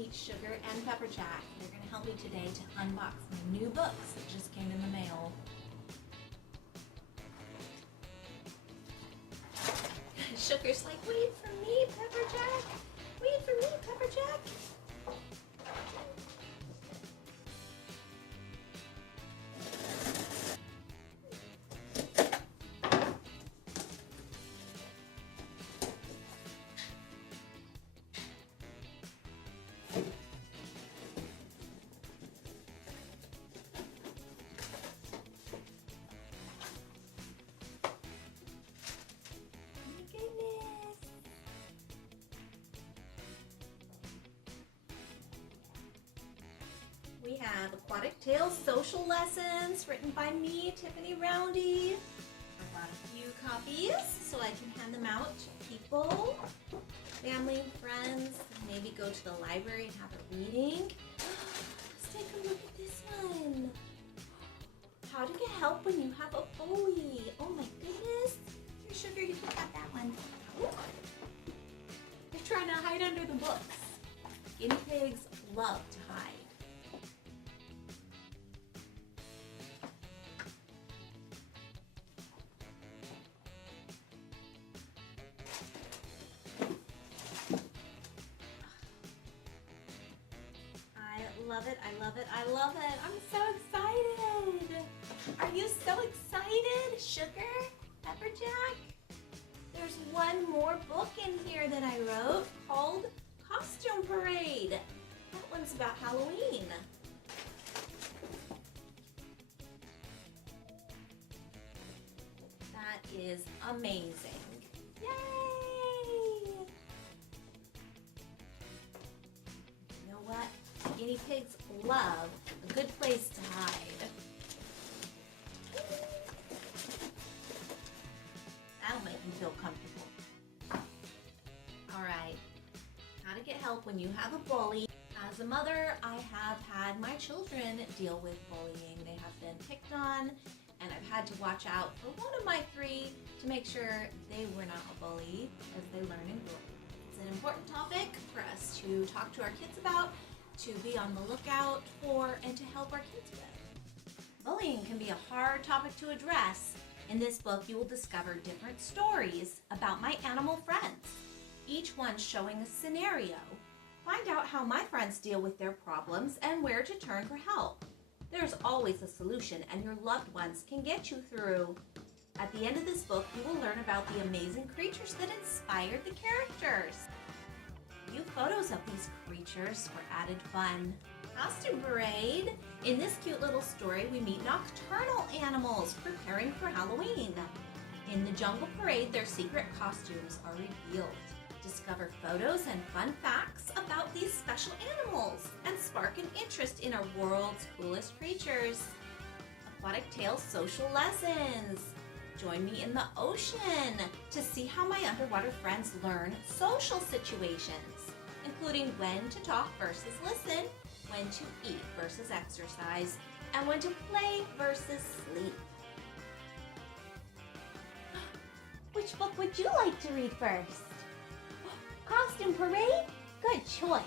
meet Sugar and Pepperjack. They're going to help me today to unbox my new books that just came in the mail. Sugar's like, wait for me, Pepperjack. Wait for me, Pepperjack. We have Aquatic Tales Social Lessons written by me, Tiffany Roundy. I bought a few copies so I can hand them out to people, family, friends, maybe go to the library and have a reading. Let's take a look at this one. How to get help when you have a bully. Oh my goodness. Here, Sugar, you can have that one. They're trying to hide under the books. Guinea pigs love to hide. I love it, I love it, I love it. I'm so excited. Are you so excited, Sugar, Pepperjack? There's one more book in here that I wrote called Costume Parade. That one's about Halloween. That is amazing. Yay! You know what? Guinea pigs love a good place to hide. That'll make them feel comfortable. All right, how to get help when you have a bully. As a mother, I have had my children deal with bullying. They have been picked on, and I've had to watch out for one of my three to make sure they were not a bully as they learn and grow. It's an important topic for us to talk to our kids about, to be on the lookout for, and to help our kids with. Bullying can be a hard topic to address. In this book, you will discover different stories about my animal friends, each one showing a scenario. Find out how my friends deal with their problems and where to turn for help. There's always a solution, and your loved ones can get you through. At the end of this book, you will learn about the amazing creatures that inspired the characters. View photos of these creatures for added fun. Costume Parade. In this cute little story, we meet nocturnal animals preparing for Halloween. In the Jungle Parade, their secret costumes are revealed. Discover photos and fun facts about these special animals and spark an interest in our world's coolest creatures. Aquatic Tales Social Lessons. Join me in the ocean to see how my underwater friends learn social situations, including when to talk versus listen, when to eat versus exercise, and when to play versus sleep. Which book would you like to read first? Costume Parade? Good choice.